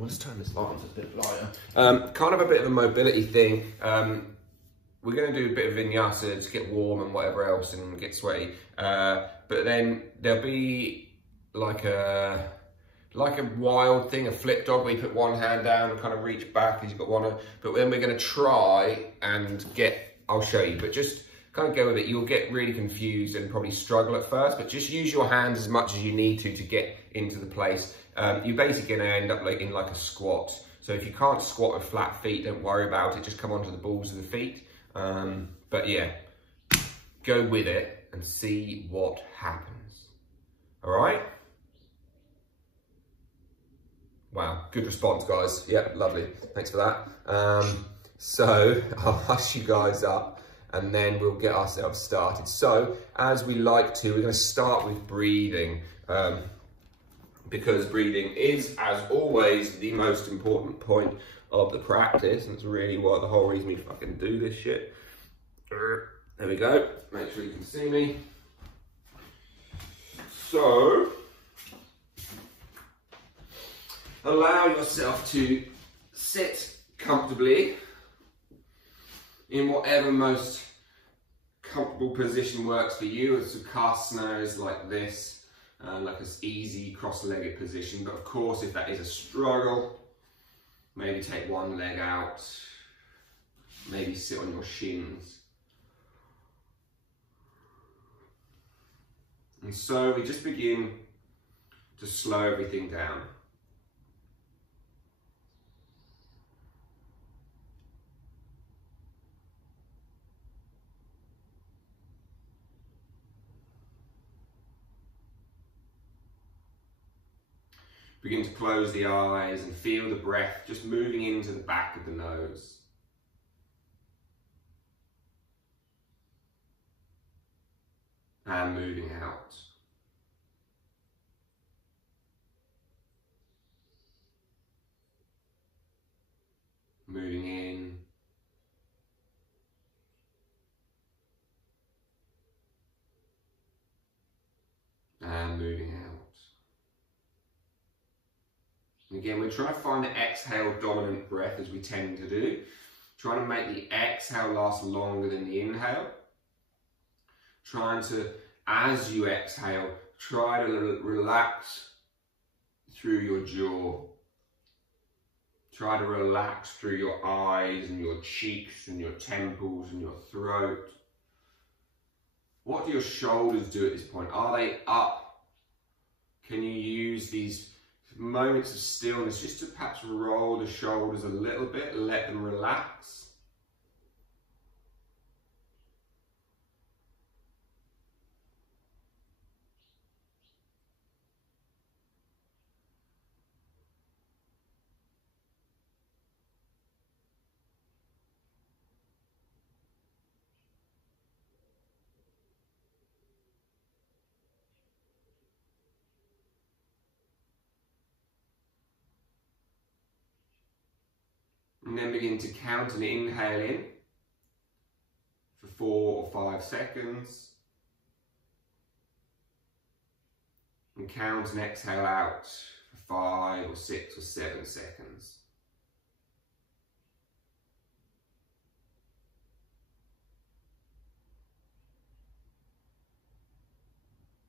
let's turn this light on so it's a bit lighter. Kind of a bit of a mobility thing. We're going to do a bit of vinyasa to get warm and whatever else and get sweaty. But then there'll be like a wild thing, a flip dog, where you put one hand down and kind of reach back as you've got one. But then we're going to try and I'll show you, but just kind of go with it. You'll get really confused and probably struggle at first, but just use your hands as much as you need to get into the place. You're basically going to end up in like a squat. So if you can't squat with flat feet, don't worry about it. Just come onto the balls of the feet. But yeah, go with it and see what happens. All right? Wow, good response, guys. Yep, lovely. Thanks for that. So I'll hush you guys up and then we'll get ourselves started. So as we like to, we're going to start with breathing, because breathing is, as always, the most important point of the practice, and it's really the whole reason we fucking do this shit. There we go. Make sure you can see me. So allow yourself to sit comfortably in whatever most comfortable position works for you. Sukhasana is like this, like an easy cross-legged position. But of course, if that is a struggle, maybe take one leg out, maybe sit on your shins. And so we just begin to slow everything down. Begin to close the eyes and feel the breath just moving into the back of the nose. And moving out. Moving in. And moving out. And again, we're trying to find the exhale dominant breath, as we tend to do. Trying to make the exhale last longer than the inhale. Trying to, as you exhale, try to relax through your jaw. Try to relax through your eyes and your cheeks and your temples and your throat. What do your shoulders do at this point? Are they up? Can you use these moments of stillness just to perhaps roll the shoulders a little bit, let them relax? And then begin to count and inhale in for 4 or 5 seconds. And count and exhale out for 5 or 6 or 7 seconds.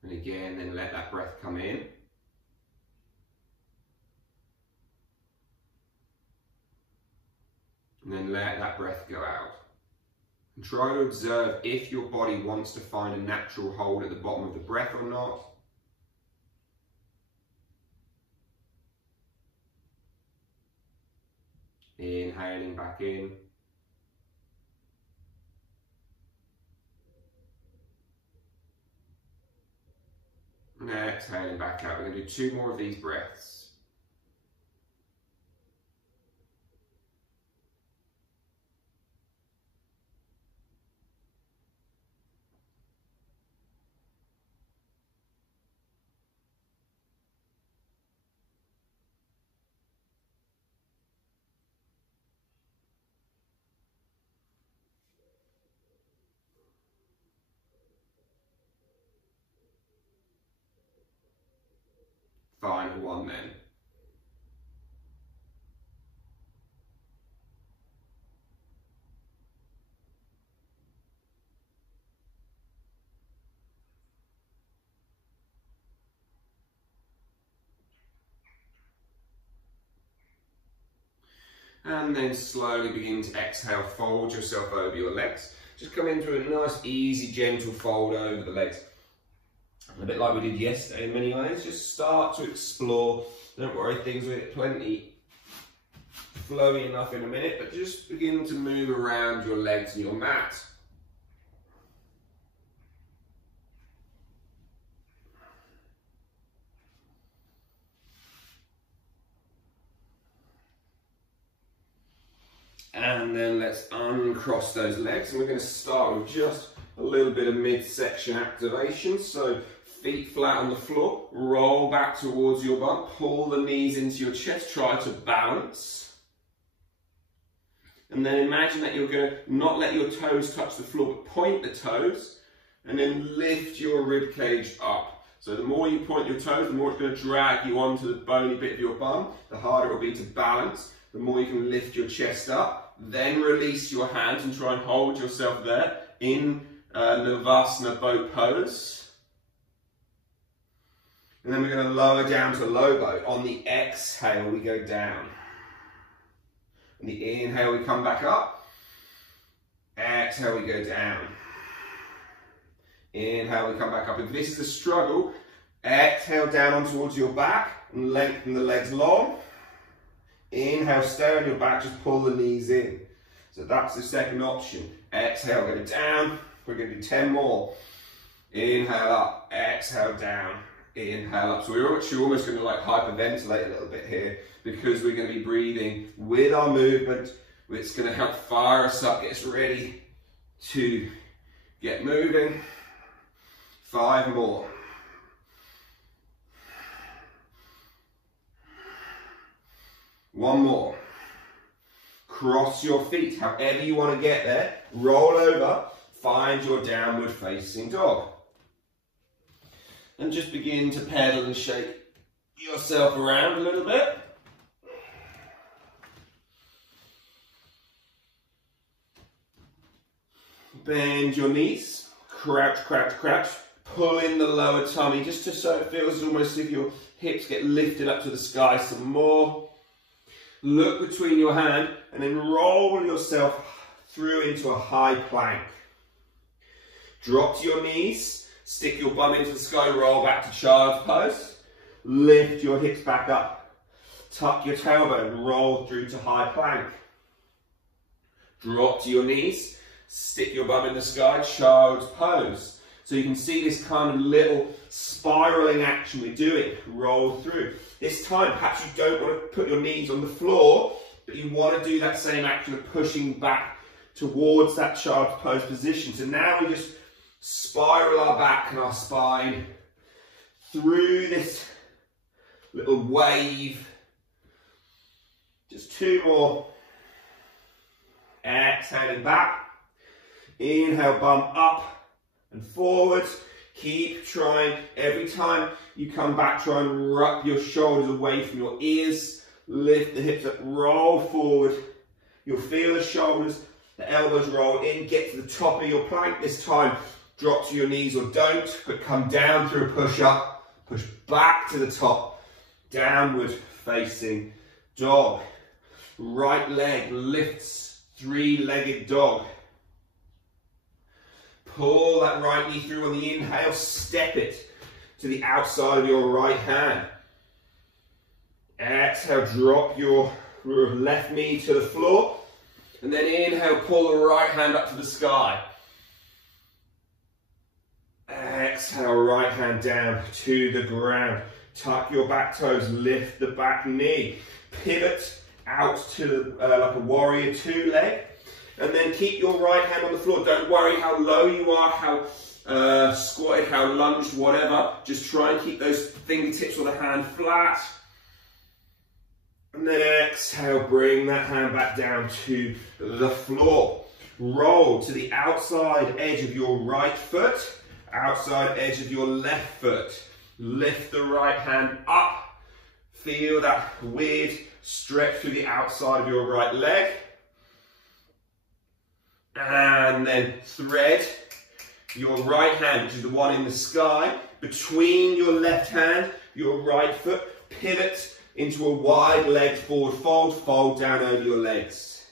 And again, then let that breath come in. And then let that breath go out. And try to observe if your body wants to find a natural hold at the bottom of the breath or not. Inhaling back in. And exhaling back out. We're going to do 2 more of these breaths. Final one then. And then slowly begin to exhale, fold yourself over your legs. Just come into a nice, easy, gentle fold over the legs. A bit like we did yesterday in many ways. Just start to explore. Don't worry, things will get plenty flowy enough in a minute, but just begin to move around your legs and your mat. And then let's uncross those legs, and we're going to start with just a little bit of midsection activation. So feet flat on the floor, roll back towards your bum, pull the knees into your chest, try to balance. And then imagine that you're going to not let your toes touch the floor, but point the toes, and then lift your rib cage up. So the more you point your toes, the more it's going to drag you onto the bony bit of your bum, the harder it will be to balance. The more you can lift your chest up, then release your hands and try and hold yourself there in Navasana boat pose. And then we're going to lower down to low boat. On the exhale, we go down. On the inhale, we come back up. Exhale, we go down. Inhale, we come back up. If this is a struggle, exhale down on towards your back and lengthen the legs long. Inhale, stay on your back, just pull the knees in. So that's the second option. Exhale, go down. We're going to do 10 more. Inhale up, exhale down, inhale up. So we're actually almost going to like hyperventilate a little bit here because we're going to be breathing with our movement. It's going to help fire us up, get us ready to get moving. 5 more. One more. Cross your feet, however you want to get there. Roll over, find your downward facing dog. And just begin to pedal and shake yourself around a little bit. Bend your knees, crouch, crouch, crouch. Pull in the lower tummy just so it feels almost as if your hips get lifted up to the sky some more. Look between your hand and then roll yourself through into a high plank. Drop to your knees, stick your bum into the sky, roll back to child's pose. Lift your hips back up. Tuck your tailbone, roll through to high plank. Drop to your knees, stick your bum in the sky, child's pose. So you can see this kind of little spiraling action we're doing. Roll through. This time, perhaps you don't want to put your knees on the floor, but you want to do that same action of pushing back towards that child's pose position. So now we just spiral our back and our spine through this little wave. Just 2 more. Exhaling back. Inhale, bum up and forward. Keep trying. Every time you come back, try and wrap your shoulders away from your ears. Lift the hips up, roll forward. You'll feel the shoulders, the elbows roll in. Get to the top of your plank. This time, drop to your knees or don't, but come down through a push up. Push back to the top. Downward facing dog. Right leg lifts, 3-legged dog. Pull that right knee through on the inhale, step it to the outside of your right hand. Exhale, drop your left knee to the floor. And then inhale, pull the right hand up to the sky. Exhale, right hand down to the ground. Tuck your back toes, lift the back knee. Pivot out to like a warrior 2 leg. And then keep your right hand on the floor. Don't worry how low you are, how squatted, how lunged, whatever. Just try and keep those fingertips or the hand flat. And then exhale, bring that hand back down to the floor. Roll to the outside edge of your right foot, outside edge of your left foot. Lift the right hand up. Feel that weird stretch through the outside of your right leg. And then thread your right hand, which is the one in the sky, between your left hand, your right foot. Pivot into a wide leg forward fold, fold down over your legs.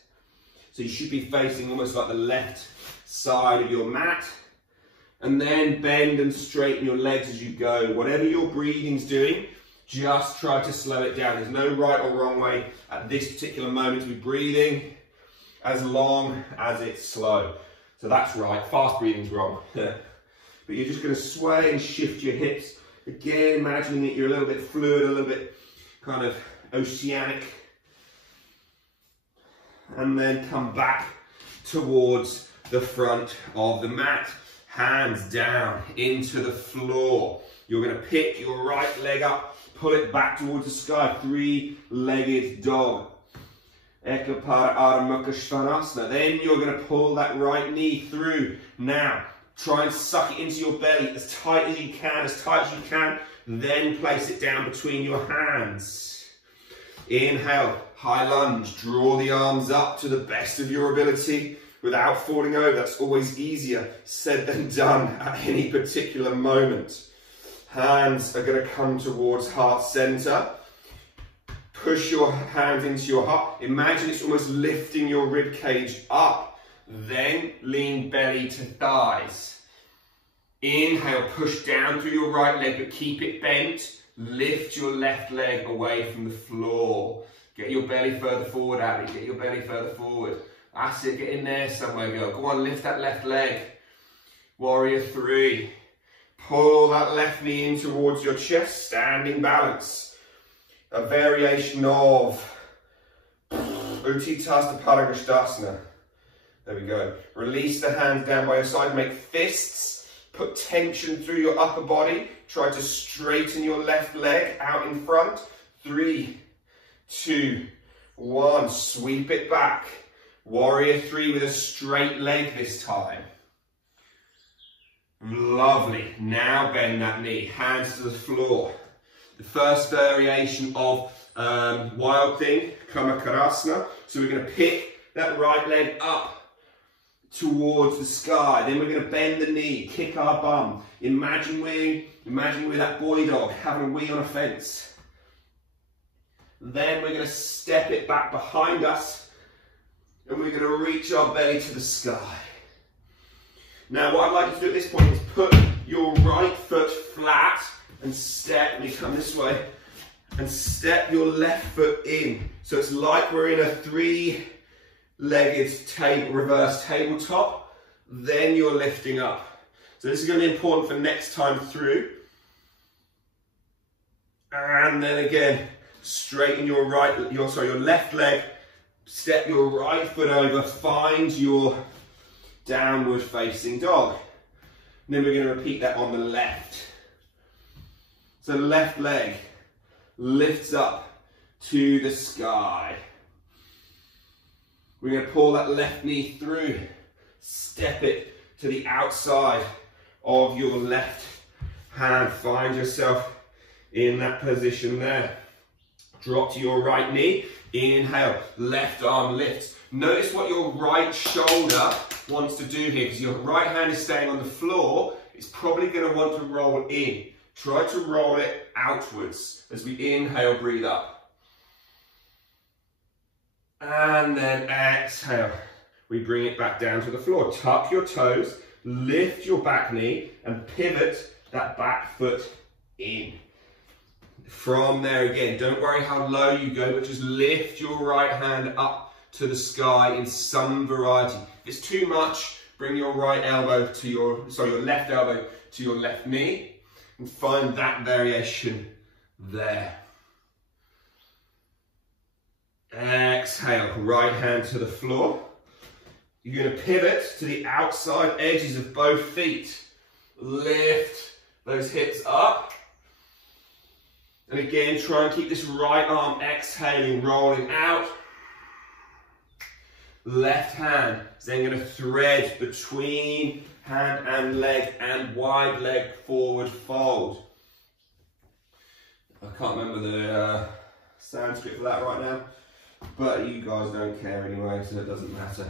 So you should be facing almost like the left side of your mat. And then bend and straighten your legs as you go. Whatever your breathing's doing, just try to slow it down. There's no right or wrong way at this particular moment to be breathing, as long as it's slow. So that's right, fast breathing's wrong. But you're just going to sway and shift your hips. Again, imagining that you're a little bit fluid, a little bit kind of oceanic. And then come back towards the front of the mat. Hands down into the floor. You're going to pick your right leg up, pull it back towards the sky, three-legged dog. Eka para Ardha Mukha Svanasana. Then you're going to pull that right knee through. Now, try and suck it into your belly as tight as you can, as tight as you can. Then place it down between your hands. Inhale, high lunge. Draw the arms up to the best of your ability without falling over. That's always easier said than done at any particular moment. Hands are going to come towards heart center. Push your hands into your heart. Imagine it's almost lifting your rib cage up. Then lean belly to thighs. Inhale, push down through your right leg, but keep it bent. Lift your left leg away from the floor. Get your belly further forward, Abby. Get your belly further forward. That's it, get in there somewhere, girl. Go on, lift that left leg. Warrior three. Pull that left knee in towards your chest, standing balance. A variation of Utthita Paragashtasana. There we go. Release the hands down by your side, make fists. Put tension through your upper body. Try to straighten your left leg out in front. 3, 2, 1. Sweep it back. Warrior three with a straight leg this time. Lovely. Now bend that knee. Hands to the floor. The first variation of Wild Thing, Kamakarasana. So we're going to pick that right leg up towards the sky. Then we're going to bend the knee, kick our bum. Imagine we're that boy dog having a wee on a fence. Then we're going to step it back behind us. And we're going to reach our belly to the sky. Now what I'd like you to do at this point is put your right foot flat and step, let me come this way, and step your left foot in. So it's like we're in a three-legged table, reverse tabletop, then you're lifting up. So this is going to be important for next time through. And then again, straighten your left leg. Step your right foot over, find your downward facing dog. And then we're going to repeat that on the left. So left leg lifts up to the sky. We're going to pull that left knee through, step it to the outside of your left hand. Find yourself in that position there. Drop to your right knee. Inhale, left arm lifts. Notice what your right shoulder wants to do here, because your right hand is staying on the floor. It's probably going to want to roll in. Try to roll it outwards as we inhale, breathe up. And then exhale. We bring it back down to the floor. Tuck your toes, lift your back knee, and pivot that back foot in. From there again, don't worry how low you go, but just lift your right hand up to the sky in some variety. If it's too much, bring your right elbow to your left elbow to your left knee and find that variation there. Exhale, right hand to the floor. You're going to pivot to the outside edges of both feet. Lift those hips up. And again, try and keep this right arm exhaling, rolling out. Left hand is then going to thread between hand and leg and wide leg forward fold. I can't remember the Sanskrit for that right now, but you guys don't care anyway, so it doesn't matter.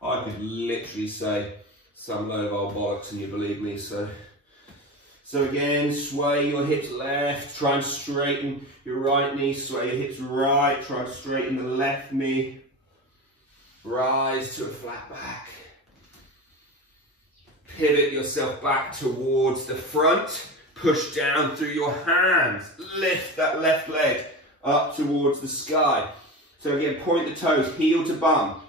I could literally say some load of old bollocks and you believe me, so So again, sway your hips left, try and straighten your right knee, sway your hips right, try to straighten the left knee. Rise to a flat back. Pivot yourself back towards the front. Push down through your hands. Lift that left leg up towards the sky. So again, point the toes, heel to bum.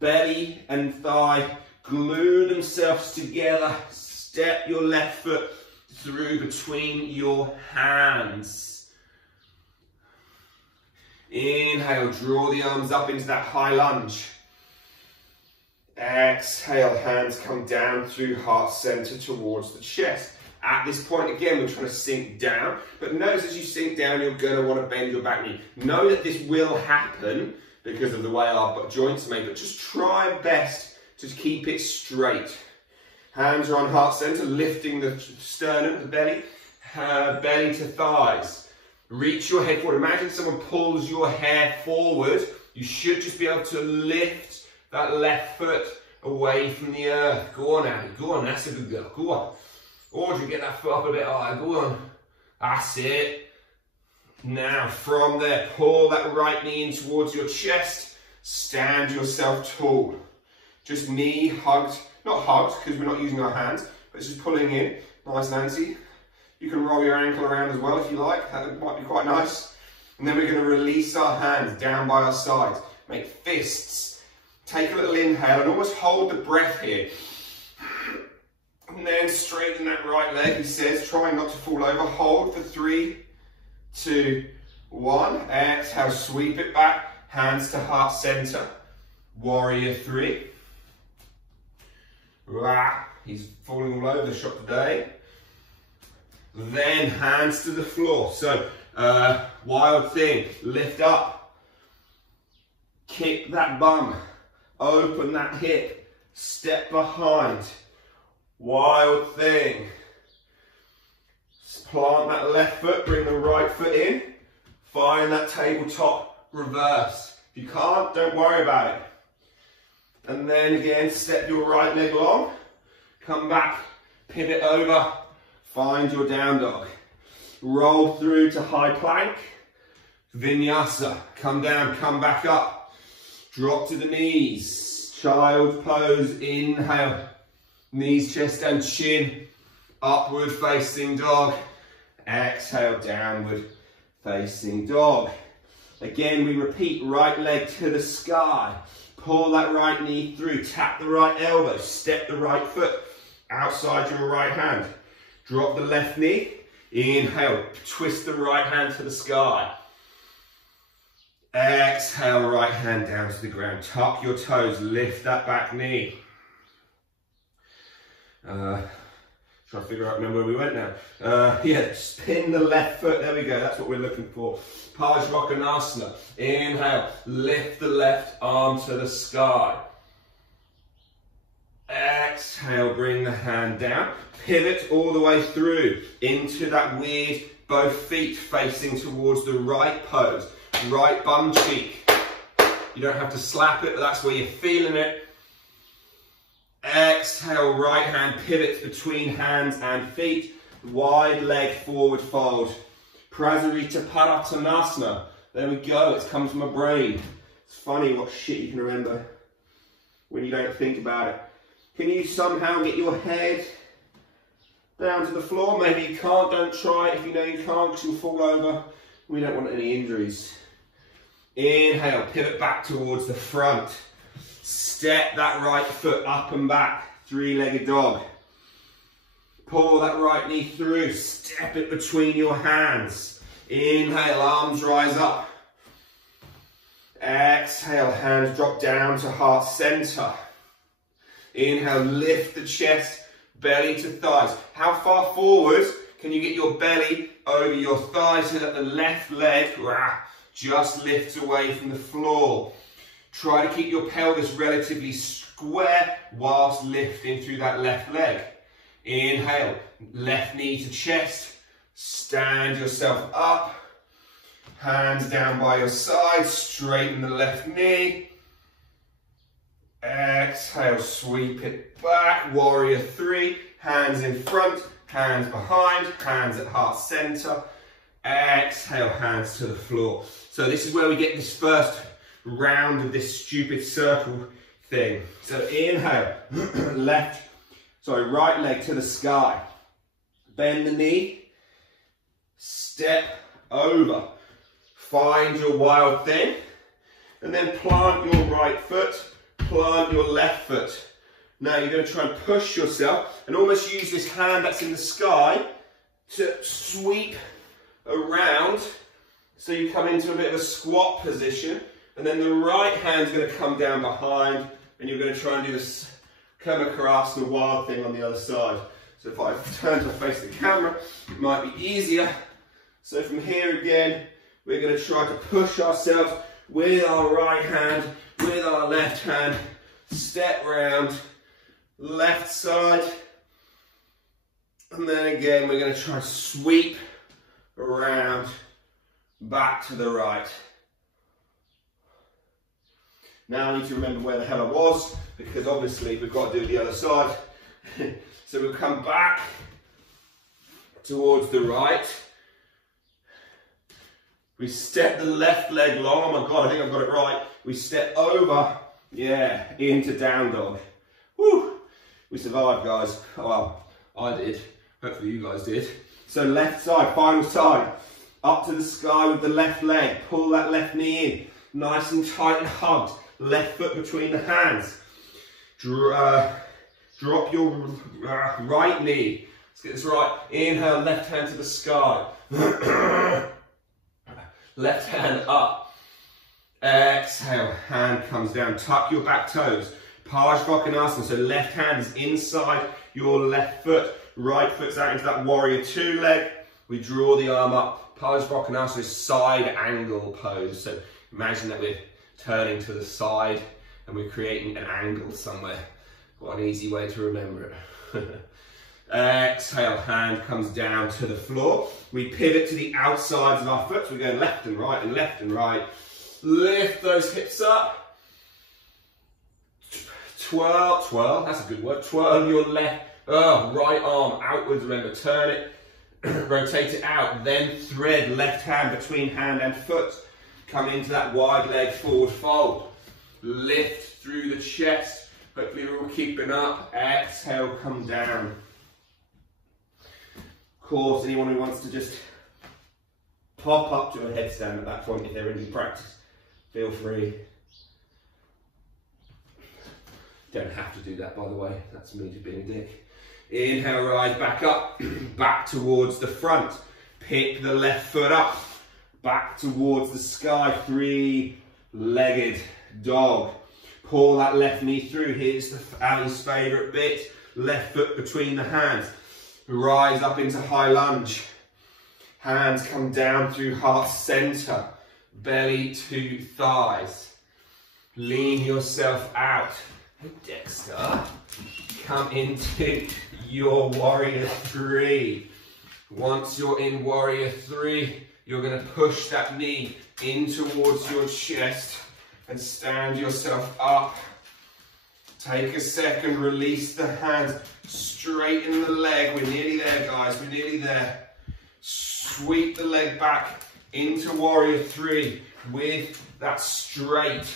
Belly and thigh glue themselves together. Step your left foot through between your hands. Inhale, draw the arms up into that high lunge. Exhale, hands come down through heart center towards the chest. At this point, again, we're trying to sink down, but notice as you sink down, you're going to want to bend your back knee. Know that this will happen because of the way our joints are made, but just try best to keep it straight. Hands are on heart center, lifting the sternum, the belly, belly to thighs. Reach your head forward. Imagine someone pulls your hair forward. You should just be able to lift that left foot away from the earth. Go on, Abby. Go on. That's a good girl. Go on. Audrey, get that foot up a bit higher. Go on. That's it. Now, from there, pull that right knee in towards your chest. Stand yourself tall. Just knee hugged. Not hugged, because we're not using our hands, but just pulling in. Nice, Nancy. You can roll your ankle around as well if you like. That might be quite nice. And then we're going to release our hands down by our sides. Make fists. Take a little inhale and almost hold the breath here. And then straighten that right leg, he says, try not to fall over. Hold for 3, 2, 1. Exhale, sweep it back. Hands to heart center. Warrior 3. He's falling all over the shop today. Then hands to the floor. So, wild thing. Lift up. Kick that bum. Open that hip. Step behind. Wild thing. Plant that left foot, bring the right foot in. Find that tabletop reverse. If you can't, don't worry about it. And then again, step your right leg long. Come back, pivot over. Find your down dog. Roll through to high plank. Vinyasa. Come down, come back up. Drop to the knees. Child pose, inhale. Knees, chest and chin. Upward facing dog. Exhale, downward facing dog. Again, we repeat, right leg to the sky. Pull that right knee through. Tap the right elbow. Step the right foot outside your right hand. Drop the left knee. Inhale, twist the right hand to the sky. Exhale, right hand down to the ground. Tuck your toes, lift that back knee. Try to figure out, remember where we went now. Yeah, spin the left foot, there we go, that's what we're looking for. Pajrakonasana. Inhale, lift the left arm to the sky. Exhale, bring the hand down. Pivot all the way through into that weird, both feet facing towards the right pose. Right bum cheek. You don't have to slap it, but that's where you're feeling it. Exhale, right hand pivots between hands and feet. Wide leg forward fold. Prasarita Parattanasana. There we go, it's come to my brain. It's funny what shit you can remember when you don't think about it. Can you somehow get your head down to the floor? Maybe you can't, don't try it if you know you can't because you'll fall over. We don't want any injuries. Inhale, pivot back towards the front. Step that right foot up and back, three-legged dog. Pull that right knee through, step it between your hands. Inhale, arms rise up. Exhale, hands drop down to heart center. Inhale, lift the chest, belly to thighs. How far forward can you get your belly over your thighs so that the left leg just lifts away from the floor? Try to keep your pelvis relatively square whilst lifting through that left leg. Inhale, left knee to chest. Stand yourself up. Hands down by your side. Straighten the left knee. Exhale, sweep it back. Warrior 3. Hands in front. Hands behind, hands at heart center. Exhale, hands to the floor. So this is where we get this first round of this stupid circle thing. So inhale, right leg to the sky. Bend the knee, step over. Find your wild thing, and then plant your right foot, plant your left foot. Now you're going to try and push yourself and almost use this hand that's in the sky to sweep around, so you come into a bit of a squat position, and then the right hand's going to come down behind, and you're going to try and do this Kamakara wild thing on the other side. So if I turn to face the camera, it might be easier. So from here again, we're going to try to push ourselves with our right hand, with our left hand, step round, left side, and then again we're going to try and sweep around, back to the right. Now I need to remember where the hell I was, because obviously we've got to do the other side. So we'll come back towards the right. We step the left leg long. Oh my God, I think I've got it right. We step over, yeah, into down dog. Woo! We survived, guys. Oh, well, I did. Hopefully you guys did. So left side, final side. Up to the sky with the left leg. Pull that left knee in. Nice and tight and hugged. Left foot between the hands. Drop your right knee. Let's get this right. Inhale, left hand to the sky. Left hand up. Exhale, hand comes down. Tuck your back toes. Parsvakonasana, so left hand is inside your left foot. Right foot's out into that warrior two leg. We draw the arm up. Parsvakonasana is side angle pose. So imagine that we're turning to the side and we're creating an angle somewhere. What an easy way to remember it. Exhale, hand comes down to the floor. We pivot to the outsides of our foot. So we're going left and right and left and right. Lift those hips up. Twirl, that's a good word. Twirl your right arm outwards, remember, turn it, rotate it out, then thread left hand between hand and foot. Come into that wide leg forward fold. Lift through the chest. Hopefully you're all keeping up. Exhale, come down. Of course, anyone who wants to just pop up to a headstand at that point, if they're in your practice, feel free. Don't have to do that, by the way. That's me just being a dick. Inhale, rise back up, back towards the front. Pick the left foot up, back towards the sky. Three-legged dog. Pull that left knee through. Here's Ali's favourite bit. Left foot between the hands. Rise up into high lunge. Hands come down through heart center. Belly to thighs. Lean yourself out. Hey Dexter, come into your warrior three. Once you're in warrior three, you're going to push that knee in towards your chest and stand yourself up. Take a second, release the hands, straighten the leg. We're nearly there, guys, we're nearly there. Sweep the leg back into warrior three with that straight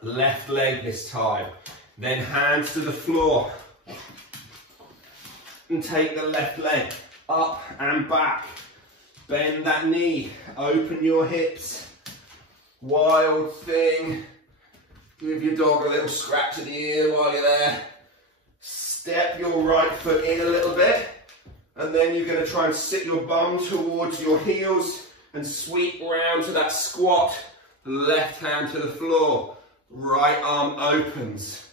left leg this time. Then hands to the floor. And take the left leg up and back. Bend that knee. Open your hips. Wild thing. Give your dog a little scratch in the ear while you're there. Step your right foot in a little bit. And then you're going to try and sit your bum towards your heels and sweep round to that squat. Left hand to the floor. Right arm opens.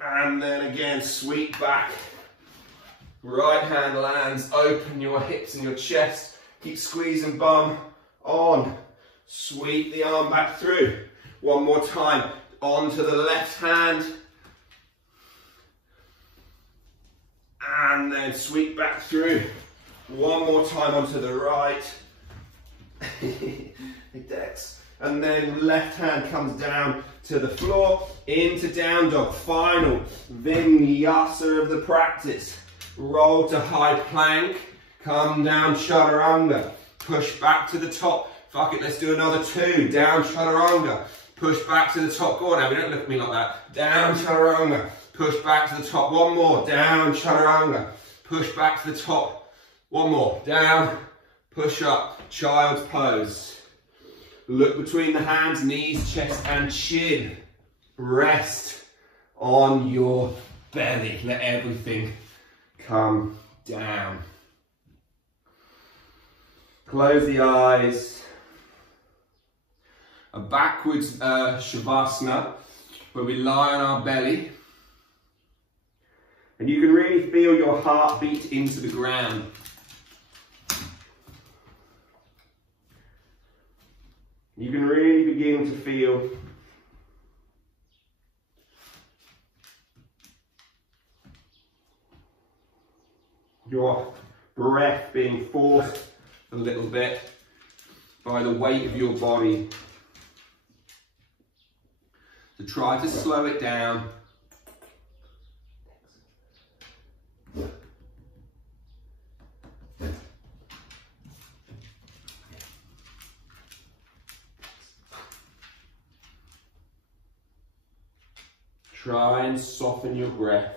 And then again, sweep back. Right hand lands, open your hips and your chest. Keep squeezing bum on. Sweep the arm back through. One more time, onto the left hand. And then sweep back through. One more time onto the right. Dex. And then left hand comes down to the floor, into down dog. Final vinyasa of the practice. roll to high plank, come down chaturanga, push back to the top. Fuck it, let's do another 2, down chaturanga, push back to the top. Go on now, don't look at me like that. Down chaturanga, push back to the top. One more, down chaturanga, push back to the top. One more, down, push up, child's pose. Look between the hands, knees, chest and chin. Rest on your belly. Let everything come down. Close the eyes. A backwards shavasana, where we lie on our belly. And you can really feel your heart beat into the ground. You can really begin to feel your breath being forced a little bit by the weight of your body. So try to slow it down. Try and soften your breath.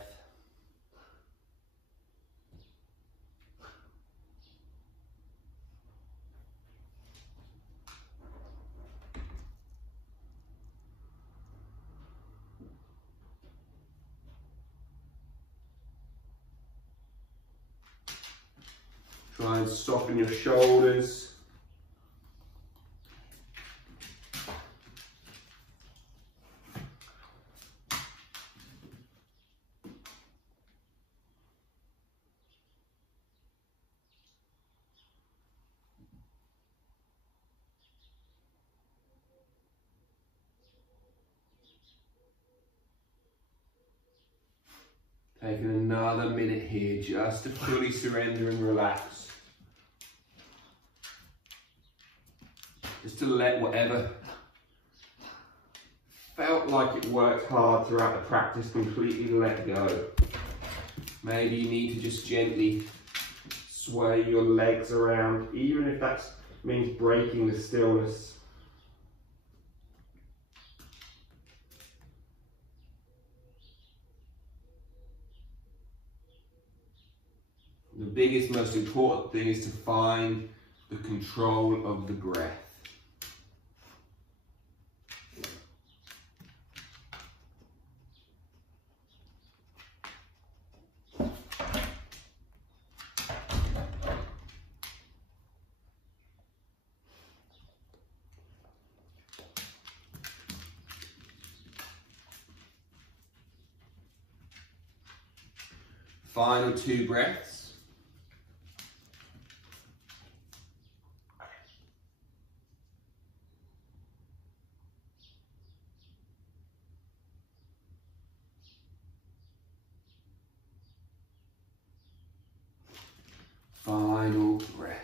Try and soften your shoulders. Taking another minute here just to fully surrender and relax. Just to let whatever felt like it worked hard throughout the practice completely let go. Maybe you need to just gently sway your legs around, even if that means breaking the stillness. The biggest, most important thing is to find the control of the breath. Final 2 breaths. Final breath.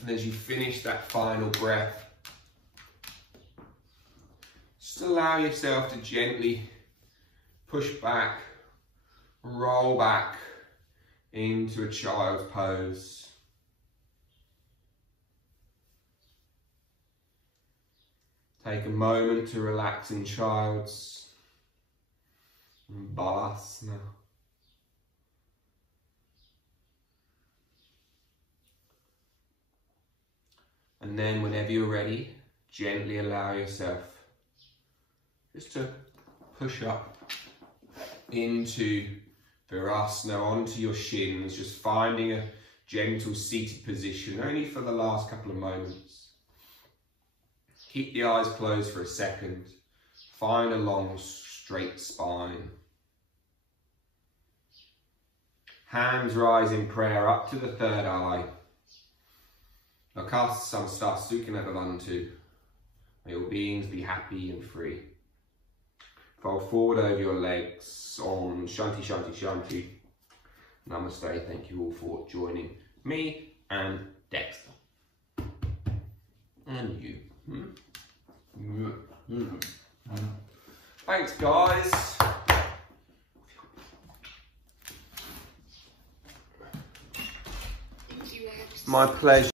And as you finish that final breath, just allow yourself to gently push back, roll back into a child's pose. Take a moment to relax in child's. Balasana. And then whenever you're ready, gently allow yourself just to push up into Virasana, onto your shins, just finding a gentle seated position, only for the last couple of moments. Keep the eyes closed for a second. Find a long, straight spine. Hands rise in prayer up to the third eye. Lakasa Samasta Sukhana Bhavantu. May your beings be happy and free. Fold forward over your legs on Shanti, Shanti, Shanti. Namaste. Thank you all for joining me and Dexter. And you. Thanks, guys. My pleasure.